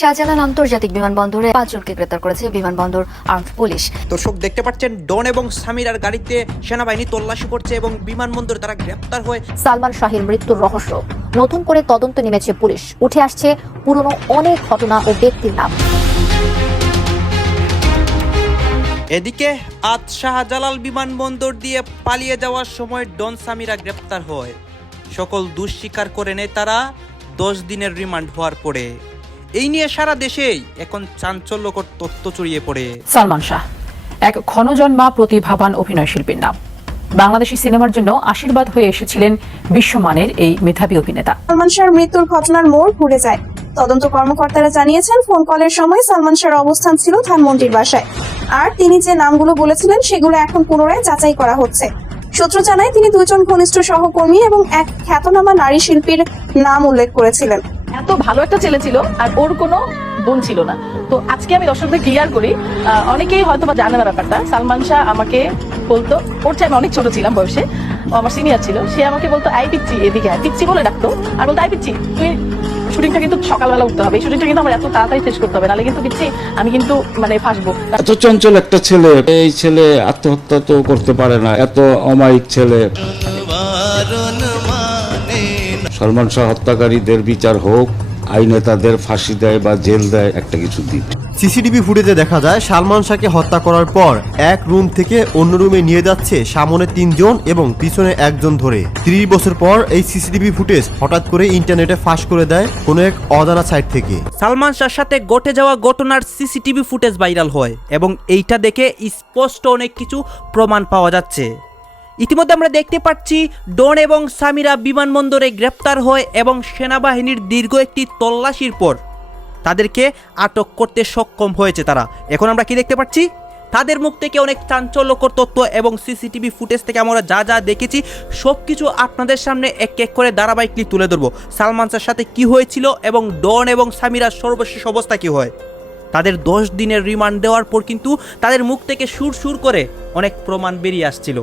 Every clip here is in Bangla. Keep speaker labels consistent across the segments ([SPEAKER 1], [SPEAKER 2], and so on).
[SPEAKER 1] শাহজালাল আন্তর্জাতিক বিমানবন্দরে পাঁচজনকে গ্রেপ্তার করেছে বিমানবন্দর আর্মড পুলিশ।
[SPEAKER 2] দর্শক দেখতে পাচ্ছেন ডন এবং সামিরার গাড়িতে সেনাবাহিনী তল্লাশি করছে এবং বিমানবন্দর তারা গ্রেপ্তার হয়ে
[SPEAKER 3] সালমান শাহের মৃত্যুর রহস্য। নতুন করে তদন্ত নেমেছে পুলিশ। উঠে আসছে পুরনো অনেক ঘটনা ও ব্যক্তির নাম।
[SPEAKER 2] এদিকে আজ শাহজালাল বিমানবন্দর দিয়ে পালিয়ে যাওয়ার সময় ডন সামিরা গ্রেপ্তার হয়। সকল দোষ স্বীকার করে নেয় তারা দশ দিনের রিমান্ড হওয়ার পরে। এই নিয়ে সারা দেশেই এখন চাঞ্চল্যকর তথ্য ছড়িয়ে পড়ে।
[SPEAKER 4] সালমান শাহ এক ক্ষণজন্মা প্রতিভাবান অভিনয় শিল্পীর নাম। বাংলাদেশি সিনেমার জন্য আশীর্বাদ হয়ে এসেছিলেন বিশ্বমানের এই মেধাবী অভিনেতা।
[SPEAKER 5] সালমান শাহর মৃত্যুর ঘটনার মোড় ঘুরে যায়। তদন্ত কর্মকর্তারা জানিয়েছেন ফোন কলের সময় সালমান শাহর অবস্থান ছিল ধানমন্ডির বাসায়। আর তিনি যে নামগুলো বলেছিলেন সেগুলো এখন পুনরায় যাচাই করা হচ্ছে। সূত্র জানায় তিনি দুজন ঘনিষ্ঠ সহকর্মী এবং এক খ্যাতনামা নারী শিল্পীর নাম উল্লেখ করেছিলেন।
[SPEAKER 6] এত ভালো একটা ছেলে ছিল আর ওর কোনো বোন ছিল না। তো আজকে আমি দর্শকদের ক্লিয়ার করি অনেকেই হয়তো বা জানে না ব্যাপারটা। সালমান শাহ আমাকে বলতো, ওর চেয়ে আমি অনেক ছোট ছিলাম বয়সে, ও আমার সিনিয়র ছিল। সে আমাকে বলতো আই পিচ্ছি এদিকে আয়। পিচ্ছি বলে ডাকতো। আর বলতো আই পিচ্ছি তুই শুটিংটা কিন্তু সকালবেলা উঠতে হবে। শুটিংটা কিন্তু আমার এত তাড়াতাড়ি শেষ করতে হবে। নাহলে কিন্তু পিচ্ছি আমি কিন্তু মানে ফাঁসবো।
[SPEAKER 7] এত চঞ্চল একটা ছেলে, এই ছেলে আত্মহত্যা তো করতে পারে না, এত অমায়িক ছেলে। সলমান শাহ হত্যাকারীদের বিচার হোক আইনে তাদের ফাঁসি দেয় বা জেল দেয় একটা কিছু দিন
[SPEAKER 8] সিসিটিভি ফুটেজে দেখা যায় সালমান শাহকে হত্যা করার পর এক রুম থেকে অন্য রুমে নিয়ে যাচ্ছে সামনে তিনজন এবং পিছনে একজন ধরে। ত্রিশ বছর পর এই সিসিটিভি ফুটেজ হঠাৎ করে ইন্টারনেটে ফাঁস করে দেয় কোনো এক অজানা সাইট থেকে।
[SPEAKER 2] সালমান শাহর সাথে ঘটে যাওয়া ঘটনার সিসিটিভি ফুটেজ ভাইরাল হয় এবং এইটা দেখে স্পষ্ট অনেক কিছু প্রমাণ পাওয়া যাচ্ছে। ইতিমধ্যে আমরা দেখতে পাচ্ছি ডন এবং সামিরা বিমানবন্দরে গ্রেপ্তার হয় এবং সেনাবাহিনীর দীর্ঘ একটি তল্লাশির পর তাদেরকে আটক করতে সক্ষম হয়েছে তারা। এখন আমরা কি দেখতে পাচ্ছি? তাদের মুখ থেকে অনেক চাঞ্চল্যকর তথ্য এবং সিসিটিভি ফুটেজ থেকে আমরা যা যা দেখেছি সব কিছু আপনাদের সামনে এক এক করে ধারাবাহিকলি তুলে ধরবো। সালমান শাহর সাথে কি হয়েছিল এবং ডন এবং সামিরার সর্বশেষ অবস্থা কি হয়? তাদের দশ দিনের রিমান্ড দেওয়ার পর কিন্তু তাদের মুখ থেকে সুর সুর করে অনেক প্রমাণ বেরিয়ে আসছিল।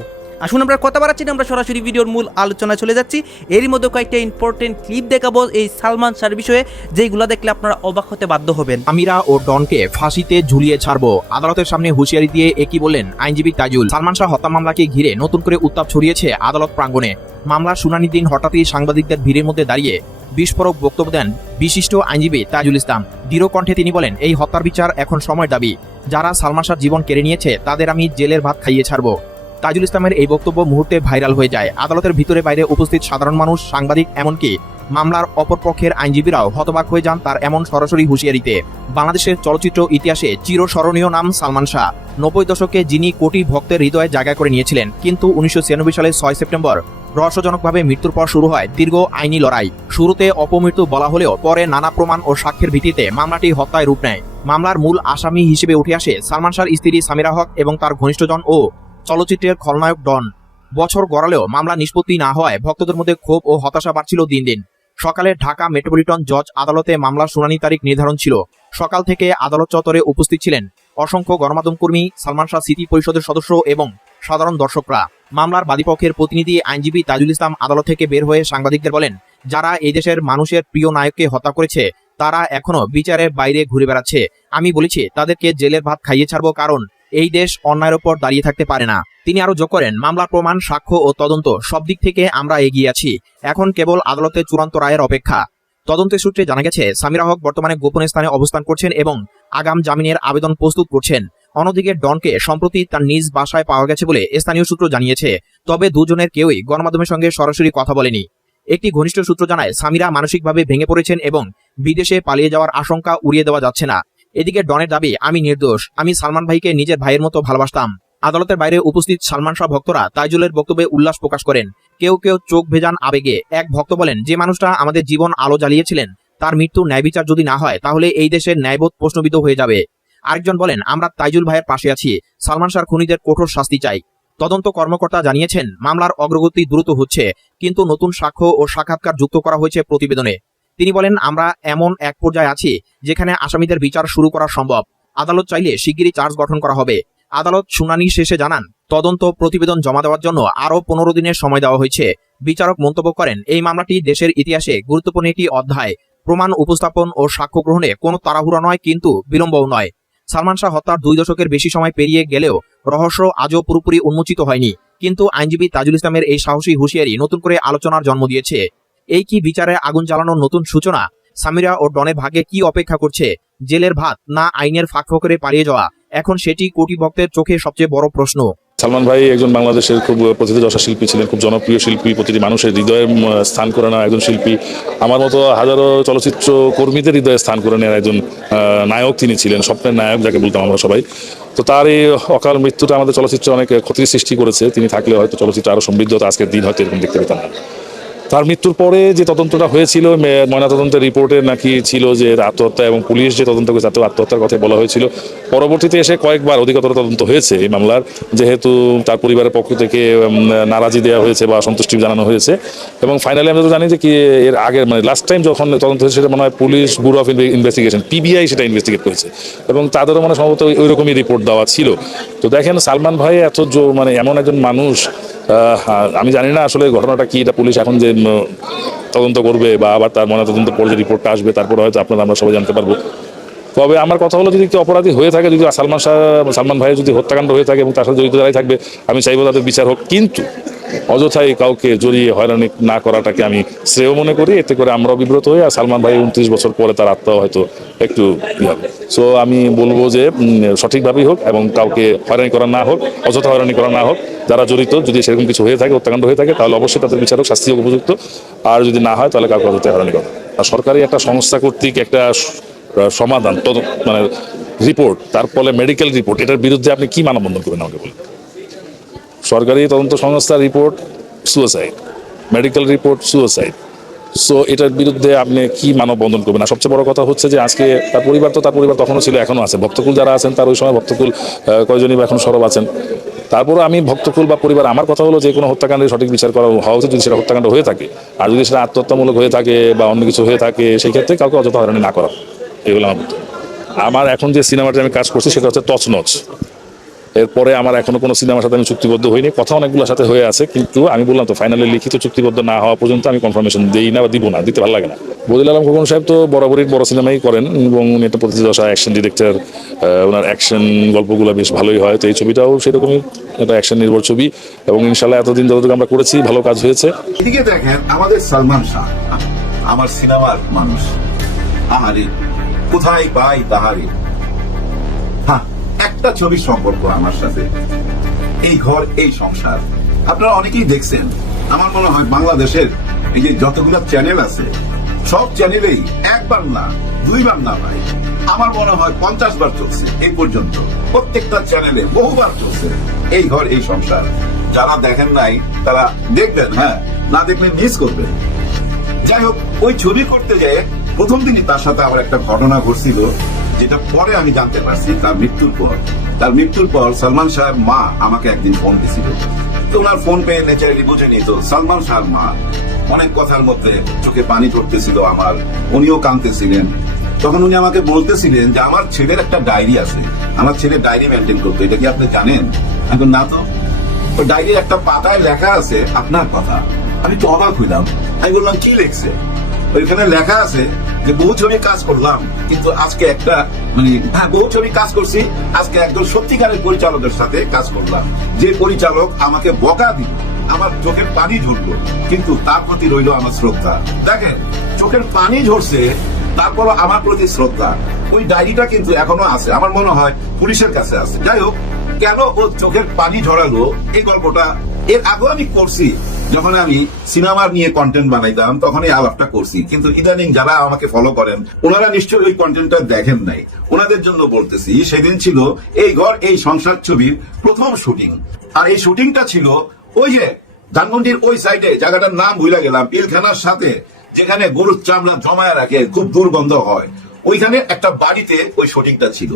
[SPEAKER 2] আসুন আমরা কথা বাড়াচ্ছি না, আমরা সরাসরি ভিডিওর মূল আলোচনায় চলে যাচ্ছি। এরই মধ্যে কয়েকটা ইম্পর্টেন্ট ক্লিপ দেখাবো এই সালমান শাহর বিষয়ে যেগুলো দেখলে আপনারা অবাক হতে বাধ্য হবেন।
[SPEAKER 9] আমিরা ও ডনকে ফাঁসিতে ঝুলিয়ে ছাড়বো। আদালতের সামনে হুঁশিয়ারি দিয়ে একই বললেন আইনজীবী তাজুল। সালমান শাহ হত্যা মামলাকে ঘিরে নতুন করে উত্তাপ ছড়িয়েছে আদালত প্রাঙ্গণে। মামলার শুনানির দিন হঠাৎই সাংবাদিকদের ভিড়ের মধ্যে দাঁড়িয়ে বিস্ফোরক বক্তব্য দেন বিশিষ্ট আইনজীবী তাজুল ইসলাম। দৃঢ় কণ্ঠে তিনি বলেন এই হত্যার বিচার এখন সময় দাবি। যারা সালমান শাহ জীবন কেড়ে নিয়েছে তাদের আমি জেলের ভাত খাইয়ে ছাড়বো। তাজুল ইসলামের এই বক্তব্য মুহূর্তে ভাইরাল হয়ে যায়। আদালতের ভিতরে বাইরে উপস্থিত সাধারণ মানুষ, সাংবাদিক এমনকি মামলার অপরপক্ষের আইনজীবীরাও হতবাক হয়ে যান তার এমন সরাসরি হুঁশিয়ারিতে। বাংলাদেশের চলচ্চিত্র ইতিহাসে চিরস্মরণীয় নাম সালমান শাহ। নব্বই দশকে যিনি কোটি ভক্তের হৃদয়ে জায়গা করে নিয়েছিলেন, কিন্তু উনিশশো ছিয়ানব্বই সালের ছয় সেপ্টেম্বর রহস্যজনকভাবে মৃত্যুর পর শুরু হয় দীর্ঘ আইনি লড়াই। শুরুতে অপমৃত্যু বলা হলেও পরে নানা প্রমাণ ও সাক্ষ্যের ভিত্তিতে মামলাটি হত্যায় রূপ নেয়। মামলার মূল আসামি হিসেবে উঠে আসে সালমান শাহর স্ত্রী সামিরা হক এবং তার ঘনিষ্ঠজন ও চলচ্চিত্রের খলনায়ক ডন। বছর গড়ালেও মামলা নিষ্পত্তি না হওয়ায় ভক্তদের মধ্যে ক্ষোভ ও হতাশা বাড়ছিল দিন দিন। সকালে ঢাকা মেট্রোপলিটন জজ আদালতে মামলার শুনানি তারিখ নির্ধারণ ছিল। সকাল থেকে আদালত চত্বরে উপস্থিত ছিলেন অসংখ্য গণমাধ্যম কর্মী, সালমান শাহ স্মৃতি পরিষদের সদস্য এবং সাধারণ দর্শকরা। মামলার বাদীপক্ষের প্রতিনিধি আইনজীবী তাজুল ইসলাম আদালত থেকে বের হয়ে সাংবাদিকদের বলেন, যারা এই দেশের মানুষের প্রিয় নায়ককে হত্যা করেছে, তারা এখনও বিচারের বাইরে ঘুরে বেড়াচ্ছে। আমি বলেছি, তাদেরকে জেলের ভাত খাইয়ে ছাড়বো কারণ এই দেশ অন্যায়ের ওপর দাঁড়িয়ে থাকতে পারে না। তিনি আরও যোগ করেন, মামলার প্রমাণ, সাক্ষ্য ও তদন্ত সব দিক থেকে আমরা এগিয়ে আছি। এখন কেবল আদালতে চূড়ান্ত রায়ের অপেক্ষা। তদন্তের সূত্রে জানা গেছে, সামিরা হক বর্তমানে গোপন স্থানে অবস্থান করছেন এবং আগাম জামিনের আবেদন প্রস্তুত করছেন। অন্যদিকে ডনকে সম্প্রতি তার নিজ বাসায় পাওয়া গেছে বলে স্থানীয় সূত্র জানিয়েছে, তবে দুজনের কেউই গণমাধ্যমের সঙ্গে সরাসরি কথা বলেনি। একটি ঘনিষ্ঠ সূত্র জানায়, সামিরা মানসিকভাবে ভেঙে পড়েছেন এবং বিদেশে পালিয়ে যাওয়ার আশঙ্কা উড়িয়ে দেওয়া যাচ্ছে না। এদিকে ডনের দাবি, আমি নির্দোষ। আমি সালমান ভাইকে নিজের ভাইয়ের মতো ভালোবাসতাম। আদালতের বাইরে উপস্থিত সালমান শাহ ভক্তরা তাইজুলের বক্তব্যে উল্লাস প্রকাশ করেন। কেউ কেউ চোখ ভেজান আবেগে এক ভক্ত বলেন, যে মানুষটা আমাদের জীবন আলো জ্বালিয়েছিলেন, তার মৃত্যু ন্যায় বিচার যদি না হয়, তাহলে এই দেশের ন্যায়বোধ প্রশ্নবিদ্ধ হয়ে যাবে। আরেকজন বলেন, আমরা তাইজুল ভাইয়ের পাশে আছি। সালমান শাহ খুনিদের কঠোর শাস্তি চাই। তদন্ত কর্মকর্তা জানিয়েছেন, মামলার অগ্রগতি দ্রুত হচ্ছে, কিন্তু নতুন সাক্ষ্য ও সাক্ষাৎকার যুক্ত করা হয়েছে প্রতিবেদনে। তিনি বলেন, আমরা এমন এক পর্যায়ে আছি যেখানে আসামিদের বিচার শুরু করা সম্ভব। আদালত চাইলে শিগগিরই চার্জ গঠন করা হবে। আদালত শুনানি শেষে জানান, তদন্ত প্রতিবেদন জমা দেওয়ার জন্য আরও পনেরো দিনের সময় দেওয়া হয়েছে। বিচারক মন্তব্য করেন, এই মামলাটি দেশের ইতিহাসে গুরুত্বপূর্ণ একটি অধ্যায়। প্রমাণ, উপস্থাপন ও সাক্ষ্য গ্রহণে কোনো তাড়াহুড়া নয়, কিন্তু বিলম্বও নয়। সালমান শাহ হত্যার দুই দশকের বেশি সময় পেরিয়ে গেলেও রহস্য আজও পুরোপুরি উন্মোচিত হয়নি। কিন্তু আইনজীবী তাজুল ইসলামের এই সাহসী হুঁশিয়ারি নতুন করে আলোচনার জন্ম দিয়েছে। এই কি বিচারে আগুন জ্বালানোর নতুন সূচনা? সামিরা ও ডনের ভাগে কি অপেক্ষা করছে? জেলের ভাত না আইনের ফাঁক করে পালিয়ে যাওয়া? এখন সেটি কোটি ভক্তের চোখে সবচেয়ে বড় প্রশ্ন।
[SPEAKER 10] সালমান ভাই একজন বাংলাদেশের খুব প্রতিটি দশা শিল্পী ছিলেন, খুব জনপ্রিয় শিল্পী, প্রতিটি মানুষের হৃদয়ে স্থান করে নেওয়া একজন শিল্পী। আমার মতো হাজারো চলচ্চিত্র কর্মীদের হৃদয়ে স্থান করে নেওয়ার একজন নায়ক তিনি ছিলেন, স্বপ্নের নায়ক যাকে বলতাম আমরা সবাই। তো তার এই অকাল মৃত্যুটা আমাদের চলচ্চিত্রে অনেক ক্ষতির সৃষ্টি করেছে। তিনি থাকলে হয়তো চলচ্চিত্র আরও সমৃদ্ধ আজকের দিন হয়তো এরকম দেখতে পেতাম না। তার মৃত্যুর পরে যে তদন্তটা হয়েছিল ময়নাতদন্তের রিপোর্টে নাকি ছিল যে আত্মহত্যা এবং পুলিশ যে তদন্ত করেছে তাতেও আত্মহত্যার কথা বলা হয়েছিল, পরবর্তীতে এসে কয়েকবার অধিকতর তদন্ত হয়েছে এই মামলার, যেহেতু তার পরিবারের পক্ষ থেকে নারাজি দেওয়া হয়েছে বা সন্তুষ্টি জানানো হয়েছে। এবং ফাইনালি আমরা তো জানি যে কি এর আগের মানে লাস্ট টাইম যখন তদন্ত হয়েছে, সেটা মনে হয় police bureau of investigation PBI সেটা ইনভেস্টিগেট করেছে। এবং তাদেরও মানে সম্ভবত ওই রকমই রিপোর্ট দেওয়া ছিল। তো দেখেন সালমান ভাই এত মানে এমন একজন মানুষ আমি জানি না আসলে ঘটনাটা কি, এটা পুলিশ এখন যে তদন্ত করবে বা আবার তার ময়নাতদন্ত পরে যে রিপোর্টটা আসবে, তারপরে হয়তো আপনারা আমরা সবাই জানতে পারব। তবে আমার কথা হলো যদি কেউ অপরাধী হয়ে থাকে, যদি সালমান সালমান ভাইয়ের যদি হত্যাকাণ্ড হয়ে থাকে এবং তার সাথে জড়িত যারাই থাকবে, আমি চাইব তাদের বিচার হোক। কিন্তু অযথাই কাউকে জড়িয়ে হয়রানি না করাটাকে আমি শ্রেয় মনে করি। এতে করে আমরাও বিব্রত হই আর সালমান ভাই উনত্রিশ বছর পরে তার আত্মাও হয়তো একটু হবে। সো আমি বলব যে সঠিকভাবেই হোক এবং কাউকে হয়রানি করা না হোক, অযথা হয়রানি করা না হোক, যারা জড়িত, যদি সেরকম কিছু হয়ে থাকে, হত্যাকাণ্ড হয়ে থাকে, তাহলে অবশ্যই তাদের বিচারক শাস্তি উপযুক্ত। আর যদি না হয়, তাহলে কাউকে অযথা হয়রানি করা। আর সরকারি একটা সংস্থা কর্তৃক একটা সমাধান, তদ মানে রিপোর্ট তার ফলে মেডিকেল রিপোর্ট এটার বিরুদ্ধে আপনি কি মানববন্ধন করবেন আমাকে বলুন? সরকারি তদন্ত সংস্থার report suicide medical report suicide so এটার বিরুদ্ধে আপনি কি মানববন্ধন করবেন? আর সবচেয়ে বড় কথা হচ্ছে যে আজকে তার পরিবার তো তার পরিবার তখনও ছিল, এখনও আছে। ভক্তকুল যারা আছেন, তার ওই সময় ভক্তকুল কয়জনই বা এখন সরব আছেন। তারপরে আমি ভক্তকুল বা পরিবার, আমার কথা হলো যে কোনো হত্যাকাণ্ডের সঠিক বিচার করা হওয়া উচিত যদি সেটা হত্যাকাণ্ড হয়ে থাকে। আর যদি সেটা আত্মহত্যামূলক হয়ে থাকে বা অন্য কিছু হয়ে থাকে, সেই ক্ষেত্রে কাউকে অযথা হয়রানি না করা। এগুলো আমার আমার এখন যে সিনেমাটা আমি কাজ করছি, সেটা হচ্ছে তছনছ এরপরে আমার এখনও কোনো সিনেমার সাথে আমি চুক্তিবদ্ধ হইনি। কথা অনেকগুলোর সাথে হয়ে আছে, কিন্তু আমি বললাম তো ফাইনালি লিখিত চুক্তিবদ্ধ না হওয়া পর্যন্ত আমি কনফার্মেশন দিই না বা দিব না, দিতে ভালো লাগে না। বদিল আলম খোকন সাহেব তো বরাবরই বড় সিনেমাই করেন এবং উনি প্রতিটি দশা অ্যাকশন ডিরেক্টর ওনার অ্যাকশন গল্পগুলো বেশ ভালোই হয়, তো এই ছবিটাও সেরকমই একটা অ্যাকশন নির্ভর ছবি এবং ইনশাল্লাহ এতদিন যতটুকু আমরা করেছি, ভালো কাজ হয়েছে।
[SPEAKER 11] এদিকে দেখেন, আমাদের সালমান শাহ, আমার সিনেমার মানুষ আহারে কোথায় পাই তাহারে হ্যাঁ। একটা ছবির সম্পর্ক আমার সাথে। এই ঘর, এই সংসার। আপনারা অনেকেই দেখছেন, আমার মনে হয় বাংলাদেশের এই যে যতগুলো চ্যানেল আছে, সব চ্যানেলেই একবার না দুইবার না ভাই। আমার মনে হয় পঞ্চাশ বার চলছে এই পর্যন্ত। প্রত্যেকটা চ্যানেলে বহুবার চলছে এই ঘর, এই সংসার। যারা দেখেন নাই, তারা দেখবেন হ্যাঁ না দেখলে মিস করবেন। যাই হোক, ওই ছবি করতে যেয়ে প্রথম দিনই তার সাথে আমার একটা ঘটনা ঘটছিল। যেটা পরে আমি জানতে পারছি, তার মৃত্যুর পর। তার মৃত্যুর পর সালমান শাহের মা আমাকে একদিন ফোন দিছিল তো ওনার ফোন পেয়ে নেচারালি বুঝে নিত সালমান শাহর মা অনেক কথার মধ্যে চোখে পানি ধরতেছিল আমার, উনিও কাঁদতেছিলেন। তখন উনি আমাকে বলতেছিলেন যে আমার ছেলের একটা ডায়েরি আছে, আমার ছেলে ডায়েরি মেনটেন করতো, এটা কি আপনি জানেন? আমি না তো। ওই একটা পাতায় লেখা আছে আপনার কথা। আমি তো অবাক হইলাম। আমি বললাম, কি লিখছে? ওইখানে লেখা আছে যে বহু ছবি কাজ করলাম, কিন্তু আজকে একটা মানে হ্যাঁ বহু ছবি কাজ করছি, আজকে একজন সত্যিকারের পরিচালকের সাথে কাজ করলাম। যে পরিচালক আমাকে বকা দিল, আমার চোখের পানি ঝরলো, কিন্তু তার প্রতি রইল আমার শ্রদ্ধা। দেখেন, চোখের পানি ঝরছে তারপর আমার প্রতি শ্রদ্ধা। ওই ডায়েরিটা কিন্তু এখনও আছে, আমার মনে হয় পুলিশের কাছে আছে। যাই হোক, কেন ও চোখের পানি ঝরালো, এই গল্পটা এর আগেও আমি করছি। যখন আমি সিনেমা নিয়ে কন্টেন্ট বানাইতাম তখন এই আলাপটা করছি। কিন্তু ইদানিং যারা আমাকে ফলো করেন, ওনারা নিশ্চয়ই ওই কন্টেন্টটা দেখেন নাই। ওনাদের জন্য বলতেছি, সেদিন ছিল এই ঘর, এই সংসার ছবির প্রথম শুটিং আর এই শুটিংটা ছিল ওই যে ধানমন্ডির ওই সাইডে জায়গাটার নাম ভুলে গেলাম, পিলখানার সাথে, যেখানে গরুর চামড়া জমায় রাখে, খুব দুর্গন্ধ হয়। ওইখানে একটা বাড়িতে ওই শুটিংটা ছিল।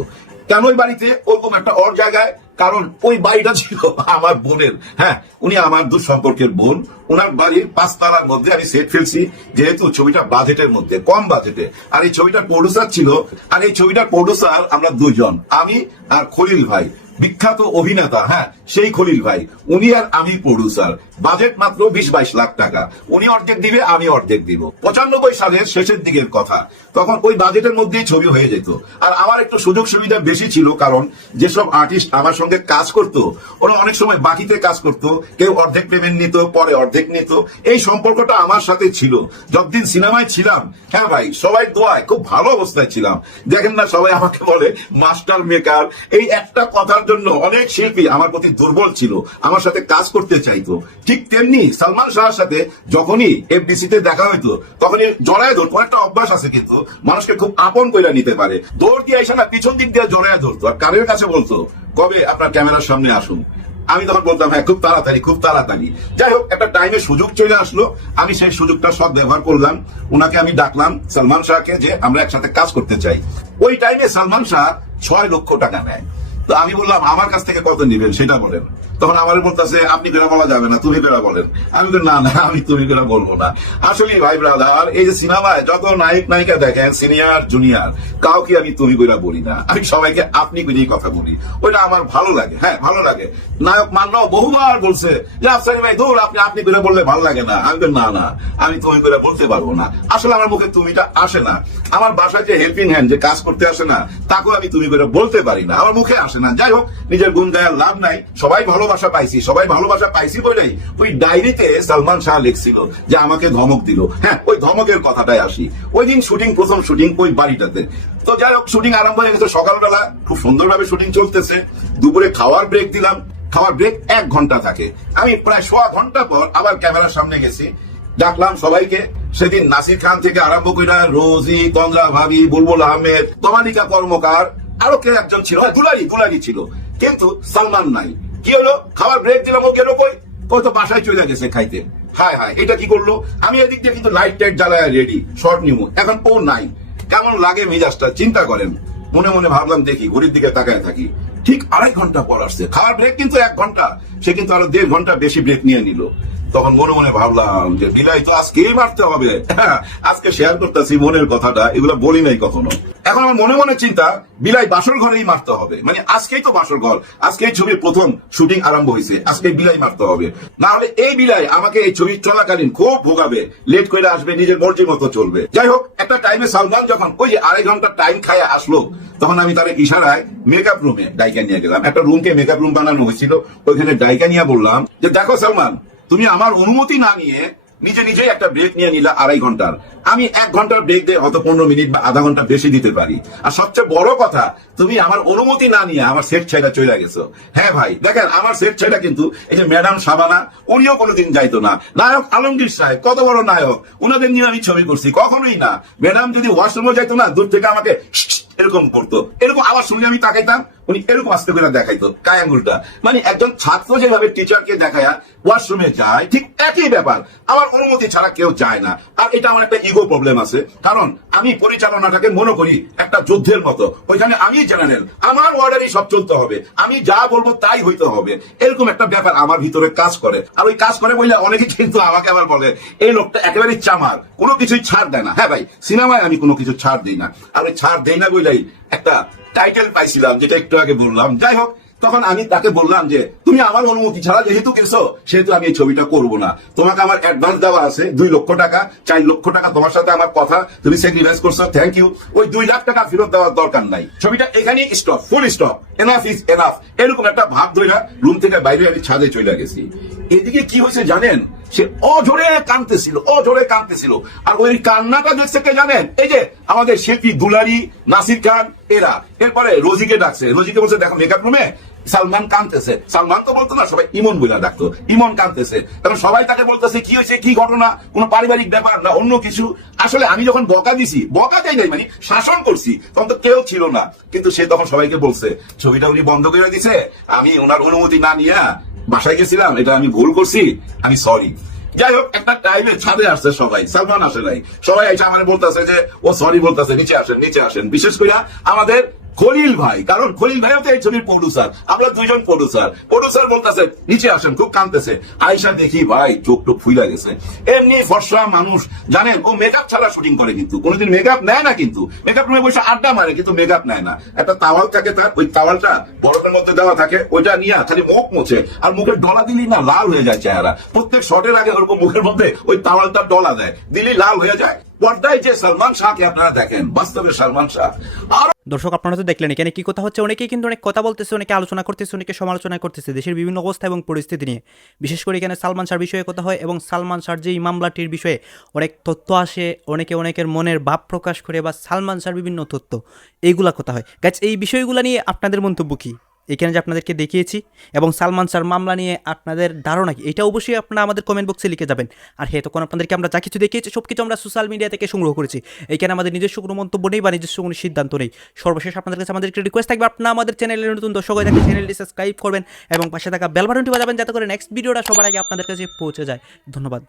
[SPEAKER 11] কেন ওই বাড়িতে? ওরকম একটা ওর জায়গায় কারণ ওই বাড়িটা ছিল আমার বোনের। হ্যাঁ উনি আমার দু সম্পর্কের বোন। ওনার বাড়ির পাঁচতলার মধ্যে আমি সেট ফেলছি, যেহেতু ছবিটা বাজেটের মধ্যে, কম বাজেটে। আর এই ছবিটার প্রডিউসার ছিল, আর এই ছবিটার প্রডিউসার আমরা দুজন আমি আর খলিল ভাই। বিখ্যাত অভিনেতা হ্যাঁ সেই খলিল ভাই। উনি আর আমি প্রডিউসার বাজেট মাত্র বিশ বাইশ লাখ টাকা। উনি অর্ধেক দিবে, আমি অর্ধেক দিব। পঁচানব্বই সালের শেষের দিকের কথা। তখন ওই বাজেটের মধ্যেই ছবি হয়ে যেত। আর আমার একটু সুযোগ সুবিধা বেশি ছিল, কারণ যেসব আর্টিস্ট আমার সঙ্গে কাজ করত, ওরা অনেক সময় বাকিতে কাজ করত। কেউ অর্ধেক পেমেন্ট নিত, পরে অর্ধেক নিত। এই সম্পর্কটা আমার সাথে ছিল। যতদিন সিনেমায় ছিলাম হ্যাঁ ভাই, সবাই দোয়ায়, খুব ভালো অবস্থায় ছিলাম। দেখেন না, সবাই আমাকে বলে মাস্টার মেকার এই একটা কথার জন্য অনেক শিল্পী আমার প্রতি দুর্বল ছিল, আমার সাথে কাজ করতে চাইতো। ঠিক তেমনি সালমান শাহর সাথে যখনই এফডিসি তে দেখা হইতো, তখনই জড়ায় ধরতো। একটা অভ্যাস আছে কিন্তু, মানুষকে খুব আপন কইরা নিতে পারে। দৌড় দিয়ে এসে না, পিছন দিক দিয়ে জড়ায় ধরতো। আর কারের কাছে বলতো, কবে আপনার ক্যামেরার সামনে আসুন? আমি তখন বলতাম হ্যাঁ খুব তাড়াতাড়ি খুব তাড়াতাড়ি। যাই হোক, একটা টাইমে সুযোগ চলে আসলো। আমি সেই সুযোগটা সব ব্যবহার করলাম। ওনাকে আমি ডাকলাম সালমান শাহকে যে আমরা একসাথে কাজ করতে চাই। ওই টাইমে সালমান শাহ ছয় লক্ষ টাকা নেয়। তো আমি বললাম আমার কাছ থেকে কত নেবেন? সেটা বলেন। তখন আমার বলতেছে আপনি বেড়া বলা যাবে না তুমি বেড়া বলেন। আমি বলি, না না আমি তুমি বেড়া বলব না। আসলে ভাই ব্রাদার এই যে সিনেমায় যত নায়ক নায়িকা দেখেন সিনিয়র জুনিয়র কাউকে আমি তুমি কইরা বলি না। আমি সবাইকে আপনি করেই কথা বলি। ওইটা আমার ভালো লাগে হ্যাঁ ভালো লাগে। নায়ক মান্নাও বহুবার বলছে যে আফসারি ভাই দৌড় আপনি আপনি করে বললে ভালো লাগে না। আমি বলি, না না আমি তুমি করে বলতে পারব না। আসলে আমার মুখে তুমিটা আসে না। আমার বাসায় যে হেল্পিং হ্যান্ড যে কাজ করতে আসে না তাকেও আমি তুমি করে বলতে পারি না। আমার মুখে আসে না। যাই হোক নিজের গুণ গায়ের লাভ নাই। সবাই ভালোবাসা পাইছি, সবাই ভালোবাসা পাইছি বলেই ওই ডায়েরিতে সালমান শাহ লিখছিল যে আমাকে ধমক দিল। হ্যাঁ ওই ধমকের কথাটাই আসি। ওই দিন শুটিং, প্রথম শুটিং ওই বাড়িটাতে। তো যাই হোক, শুটিং আরম্ভ হয়ে গেছে সকালবেলা। খুব সুন্দরভাবে শুটিং চলতেছে। দুপুরে খাওয়ার ব্রেক দিলাম। খাওয়ার ব্রেক এক ঘণ্টা থাকে। আমি প্রায় সোয়া ঘণ্টা পর আবার ক্যামেরার সামনে গেছি। ডাকলাম সবাইকে। সেদিন নাসির খান থেকে আরম্ভ করে রোজি, তন্দ্রা, ভাবি, বুলবুল আহমেদ, তমালিকা কর্মকার, আরও কে একজন ছিল। দুলারি দুলারি ছিল। কিন্তু সালমান নাই। কি হলো? খাবার ব্রেক দিলাম ও গেল কই ও তো বাসায় চলে গেছে খাইতে। হায় হায়, এটা কি করল? আমি এদিক দিয়ে কিন্তু লাইট টাইট জ্বালায় রেডি শর্ট নিমু এখন ও নাই। কেমন লাগে মেজাজটা? চিন্তা করেন। মনে মনে ভাবলাম, দেখি, ঘড়ির দিকে তাকায় থাকি। ঠিক আড়াই ঘণ্টা পর আসছে। খাওয়ার ব্রেক কিন্তু এক ঘণ্টা। সে কিন্তু আরও দেড় ঘণ্টা বেশি ব্রেক নিয়ে নিল। তখন মনে মনে ভাবলাম যে, বিলাই তো আজকেই মারতে হবে। আজকে শেয়ার করতেছি মনের কথাটা। এগুলো বলি নাই কখনো। এখন আমার মনে মনে চিন্তা, বিলাই বাসর ঘরেই মারতে হবে। মানে আজকেই তো বাসর ঘর আজকে এই ছবির প্রথম শুটিং আরম্ভ হয়েছে, আজকে বিলাই মারতে হবে। না হলে এই বিলাই আমাকে এই ছবি চলাকালীন খুব ভোগাবে লেট করে আসবে, নিজের মর্জি মতো চলবে। যাই হোক, একটা টাইমে সালমান যখন ওই যে আড়াই ঘণ্টা টাইম খায় আসলো, তখন আমি তার ইশারায় মেকআপ রুমে ডাইকা নিয়ে গেলাম। একটা রুমকে মেকআপ রুম বানানো হয়েছিল, ওইখানে ডাইকা নিয়ে বললাম যে, দেখো সালমান, তুমি আমার অনুমতি না নিয়ে নিজে নিজেই একটা ব্রেক নিয়ে নিলা আড়াই ঘণ্টার। আমি এক ঘণ্টার ব্রেক দিয়ে হয়তো পনেরো মিনিট বা আধা ঘণ্টা বেশি দিতে পারি। আর সবচেয়ে বড় কথা, তুমি আমার অনুমতি না নিয়ে আমার সেট ছেড়া চলে গেছো। হ্যাঁ ভাই, দেখেন আমার সেট ছেড়া কিন্তু এই যে ম্যাডাম সাবানা, উনিও কোনোদিন যাইতো না। নায়ক আলমগীর সাহেব, কত বড় নায়ক ওনাদের নিয়ে আমি ছবি করছি, কখনোই না। ম্যাডাম যদি ওয়াশরুমে যাইতো না, দূর থেকে আমাকে এরকম করতো। এরকম আবার শুনে আমি তাকাইতাম, উনি এরকম আস্তে করে দেখাইতো কায়াঙ্গুলটা মানে একজন ছাত্র যেভাবে টিচারকে দেখায়া ওয়াশরুমে যায়, ঠিক একই ব্যাপার। আমার অনুমতি ছাড়া কেউ যায় না। আর এটা আমার একটা ইগো প্রবলেম আছে। কারণ আমি পরিচালনাটাকে মনে করি একটা যুদ্ধের মতো। ওইখানে আমি জেনারেল আমার অর্ডারই সব চলতে হবে। আমি যা বলব তাই হইতে হবে। এরকম একটা ব্যাপার আমার ভিতরে কাজ করে। আর ওই কাজ করে বললে অনেকে কিন্তু আমাকে আবার বলে, এই লোকটা একেবারে চামার, কোনো কিছুই ছাড় দেয় না। হ্যাঁ ভাই, সিনেমায় আমি কোনো কিছু ছাড় দিই না। আর ওই ছাড় দেই না একটা টাইটেল পাইছিলাম, যেটা একটু আগে বললাম। যাই হোক, তখন আমি তাকে বললাম যে, তুমি আমার অনুমতি ছাড়া যেহেতু গেছো সেহেতু আমি এই ছবিটা করব না। তোমাকে আমার অ্যাডভান্স দেওয়া আছে, দুই লক্ষ টাকা, চার লক্ষ টাকা তোমার সাথে আমার কথা, তুমি স্যাক্রিফাইস করছ থ্যাংক ইউ ওই দুই লাখ টাকা ফেরত দেওয়ার দরকার নাই। ছবিটা এখানেই stop full stop enough is enough এরকম একটা ভাব ধরে রুম থেকে বাইরে আমি ছাদে চলে গেছি। এদিকে কি হয়েছে জানেন? সে অঝরে কাঁদতেছিল অঝরে কাঁদতেছিল। আর ওই কান্নাটা দেখছে কে জানেন? এই যে আমাদের শিল্পী দুলারি, নাসির খান, এরা। এরপরে রোজিকে ডাকছে। রোজিকে বলছে, দেখো মেকআপ রুমে সালমান কাঁদতেছে। সালমান তো বলতো না, সবাই ইমন বইলা ডাকতো। ইমন কাঁদতেছে। কারণ সবাই তাকে বলতেছে, কি হয়েছে? কি ঘটনা? কোনো পারিবারিক ব্যাপার না অন্য কিছু? আসলে আমি যখন বকা দিছি, বকা দেয় নাই মানে শাসন করছি, তখন তো কেউ ছিল না। কিন্তু সে তখন সবাইকে বলছে, ছবিটা উনি বন্ধ করে দিছে। আমি ওনার অনুমতি না নিয়ে বাসায় গেছিলাম, এটা আমি ভুল করছি? আমি সরি যাই হোক, একটা টাইমে ছাদে আসছে সবাই, সালমান আসে নাই। সবাই এসে আমার বলতেছে যে, ও সরি বলতেছে, নিচে আসেন নিচে আসেন। বিশেষ করে আমাদের খলিল ভাই, কারণ খলিল ভাইও তো এই ছবির প্রডিউসার আমরা দুইজন প্রডিউসার প্রডিউসার বলতেছে, নিচে আসেন, খুব কাঁদতেছে আয়সা দেখি, ভাই, চোখ টোক ফুইলা গেছে। এমনি ফর্সা মানুষ, জানেন, ও মেকআপ ছাড়া শুটিং করে কিন্তু। কোনোদিন মেকআপ নেয় না কিন্তু। মেকআপ রুমে বসে আড্ডা মারে, কিন্তু মেকআপ নেয় না। একটা তাওয়াল থাকে তার, ওই তাওয়ালটা বরফের মধ্যে দেওয়া থাকে, ওইটা নিয়ে খালি মুখ মোছে, আর মুখের ডলা দিলি না লাল হয়ে যায় চেহারা। প্রত্যেক শটের আগে ওরকম মুখের মধ্যে ওই তাওয়ালটা ডলা দেয় দিলি লাল হয়ে যায়। পর্দায় যে সালমান শাহকে আপনারা দেখেন, বাস্তবে সালমান শাহ। আর
[SPEAKER 2] দর্শক, আপনারা তো দেখলেন এখানে কি কথা হচ্ছে, অনেকেই কিন্তু অনেক কথা বলতেছে, অনেকে আলোচনা করতেছে, অনেকে সমালোচনা করতেছে, দেশের বিভিন্ন অবস্থা এবং পরিস্থিতি নিয়ে। বিশেষ করে এখানে সালমান শাহর বিষয়ে কথা হয় এবং সালমান শাহর যে মামলাটির বিষয়ে অনেক তথ্য আসে, অনেকে অনেকের মনের ভাব প্রকাশ করে বা সালমান শাহর বিভিন্ন তথ্য, এইগুলা কথা হয়। গাছ এই বিষয়গুলো নিয়ে আপনাদের মন্তব্য কী? এখানে যে আপনাদেরকে দেখিয়েছি এবং সালমান শাহর মামলা নিয়ে আপনাদের ধারণা কি? এটা অবশ্যই আপনারা আমাদের কমেন্ট বক্সে লিখে যাবেন। আর হ্যাঁ তখন আপনাদেরকে আমরা যা কিছু দেখিয়েছি সব কিছু আমরা সোশ্যাল মিডিয়া থেকে সংগ্রহ করেছি। এখানে আমাদের নিজস্ব কোনো মন্তব্য নেই বা নিজস্ব কোনো সিদ্ধান্ত নেই। সর্বশেষ আপনাদের কাছে আমাদের একটা রিকোয়েস্ট থাকবে, আপনারা আমাদের চ্যানেলের নতুন দর্শক হয়ে থাকলে চ্যানেলটি সাবস্ক্রাইব করবেন এবং পাশে থাকা বেল বাটনটি বাজাবেন, যাতে করে নেক্সট ভিডিওটা সবার আগে আপনাদের কাছে পৌঁছে যায়। ধন্যবাদ।